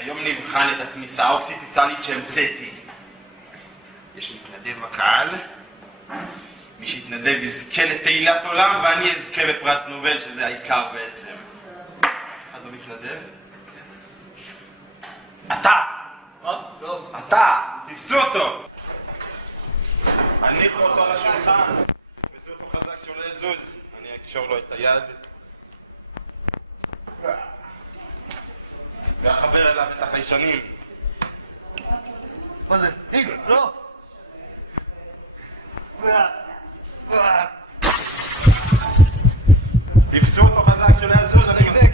היום נבחן את התמיסה האוקסיטיצלית שהמצאתי. יש מתנדב בקהל, מי שיתנדב יזכה לתהילת עולם ואני אזכה בפרס נובל, שזה העיקר בעצם. אף אחד לא מתנדב? אתה! מה? לא. אתה! תפסו אותו! הניחו אותו על השולחן, תפסו אותו חזק שלא יזוז, אני אקשור לו את היד ואחבר אליו את החיישנים. מה זה? איקס, לא! תפסו אותו חזק שלא יזוז, אני מספיק.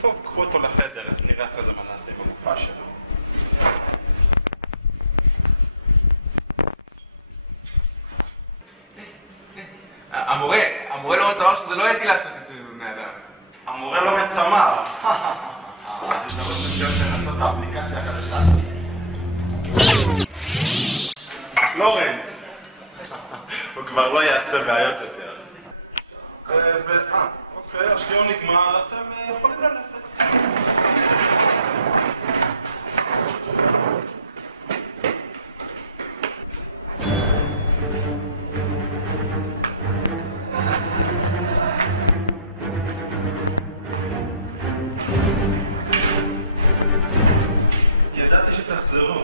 טוב, קחו אותו לחדר, אז נראה אחרי זה מה נעשה עם הגופה שלו. המורה לא מצמר שזה לא יהיה לעשות ניסוי בבני אדם. המורה לא מצמר. יש לנו אפשרות לנסות את האפליקציה החדשה. לורנץ. הוא כבר לא יעשה בעיות יותר. אוקיי, השעון נגמר, אתם יכולים ללכת. ידעתי שתחזרו.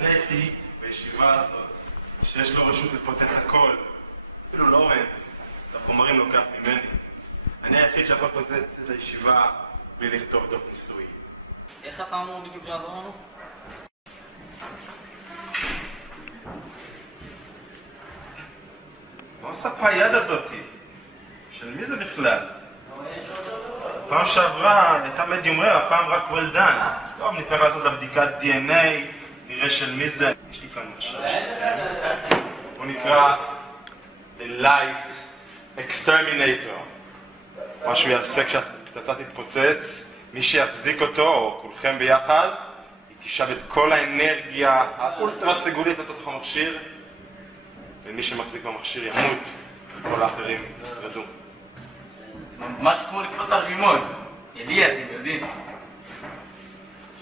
אני היחיד בישיבה הזאת שיש לו רשות לפוצץ הכל. אפילו לורנץ, את החומרים לוקח ממני. אני היחיד שיכול לפוצץ את הישיבה בלי לכתוב דוח ניסוי. איך אתה אמור בדיוק לעזור לנו? מה עושה פה היד הזאתי? של מי זה בכלל? פעם שעברה הייתה מדיום רע, הפעם רק well done. טוב, נצטרך לעשות לה בדיקת DNA, נראה של מי זה. יש לי כאן מחשב שלכם. הוא נקרא The Life Exterminator. מה שהוא יעשה כשהפצצה תתפוצץ, מי שיחזיק אותו, או כולכם ביחד, היא תשאב את כל האנרגיה האולטרה סגולית לתוך המכשיר, ומי שמחזיק במכשיר ימות, כל האחרים ישרדו. ממש כמו לקפוץ על רימון. ילי, אתם יודעים.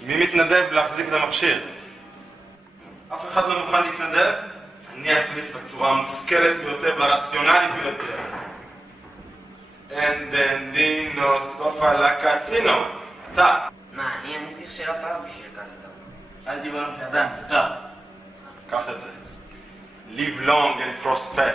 מי מתנדב להחזיק את המכשיר? אף אחד לא מוכן להתנדב? אני אחליט בצורה המושכלת ביותר והרציונלית ביותר. אנדנדינו סופה לקטינו. אתה. מה, אני צריך שאלה פעם בשביל כזה דבר. אל תיבוא לך ידיים, אתה. קח את זה. Live long and prosper.